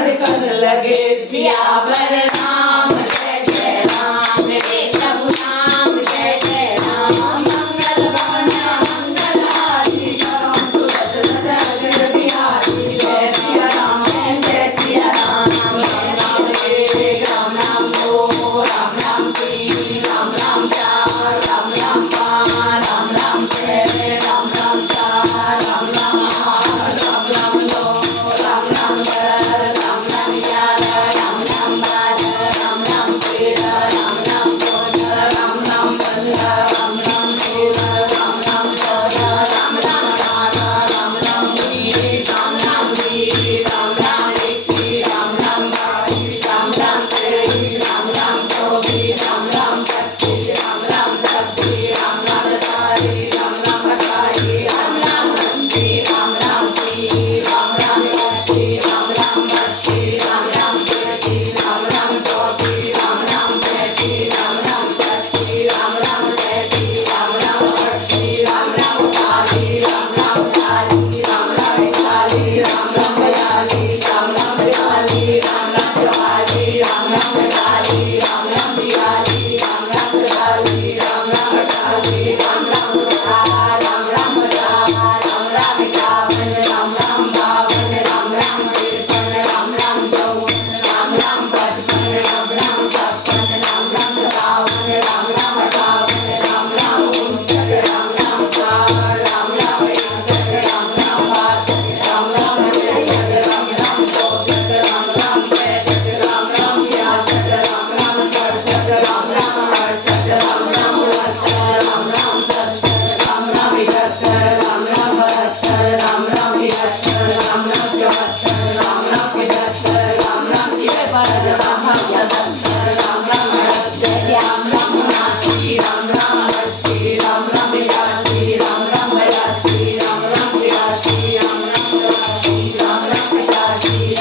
लगे सियावर राम जय जय राम हे प्रभु राम जय जय राम मंगल भवन मंगल हारी राम तुलसी दशरथ बिहारी जय सिया राम जय सिया राम राम राम राम गो राम राम की राम राम चार राम राम पार राम राम जय राम राम चार राम राम राम राम लो राम राम कर राम राम यार राम राम बार राम राम पीर राम राम बोध राम राम बंद राम राम पीर राम राम बोध राम राम राम राम राम वीर राम राम वीर राम राम लिखी राम राम बाई राम राम तेरी राम राम गोभी राम राम शक्ति राम राम शक्ति राम राम तारी राम राम तारी राम राम बंदी राम राम की राम राम शक्ति राम राम भक्ति राम राम कीर्ति राम राम गोभी राम राम जयति राम राम शक्ति राम राम जयति राम राम भक्ति राम राम काली राम राम काली राम राम काली राम राम काली राम राम काली राम राम काली राम राम काली राम राम काली राम राम काली राम राम काली राम राम राम राम राम राम कावन राम राम बावन राम राम कीर्तन राम राम गौन राम राम बचपन राम राम छप्पन राम राम बावन राम राम बावन राम राम उनसठ राम राम साठ राम राम इकसठ राम राम बासठ राम राम तिरसठ राम राम चौसठ राम राम पैंसठ राम राम छियासठ राम राम सड़सठ राम राम अड़सठ राम राम उनहत्तर राम राम सत्तर राम राम इकहत्तर राम राम बहत्तर राम राम तिहत्तर राम राम चौहत्तर राम राम पचहत्तर राम राम तिरपन राम राम सतहत्तर राम राम अठहत्तर राम राम उनासी राम राम अस्सी राम राम इक्यासी राम राम बयासी राम राम तिरासी राम राम चौरासी राम राम पचासी